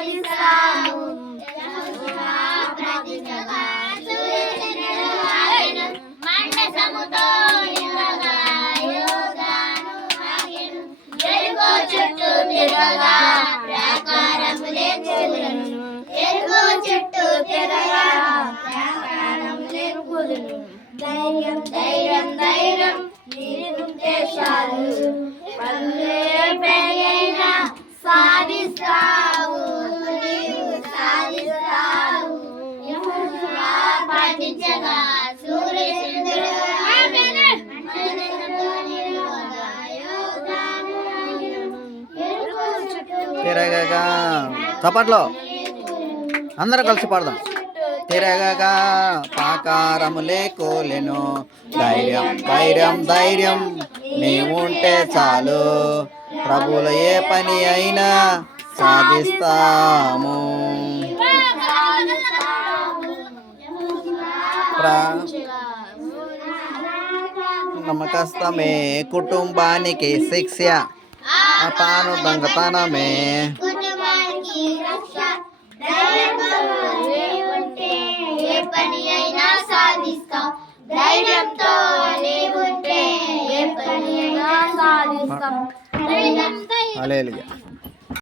సాధిస్తాము. మండసముతో చుట్టూ తిరగా ప్రాకారములే కూలును. ఎరుగో చుట్టూ తిరగా ప్రాకారములే కూలును. ధైర్యం ధైర్యం ధైర్యం నీకుంటే చాలు, పనులే పెరిగైనా సాధిస్తావు, నీవు సాధిస్తావు. యెహోవా పాటించగా సూర్యచంద్రుడు తిరగగా చప్పట్లో అందరూ కలిసి పాడదాం. తిరగగా పాకారములే కూలెను. ధైర్యం ధైర్యం ధైర్యం నీవుంటే చాలు, ప్రభువుల ఏ పని అయినా సాధిస్తాము. నమ్మకస్తమే కుటుంబానికి శిక్ష, అపాను దొంగతనమే కుటుంబానికి రక్ష. ఏ పని అయినా సాధిస్తాం. ధైర్యంతో నీవుంటే ఏ పని అయినా సాధిస్తాం. హల్లెలూయా.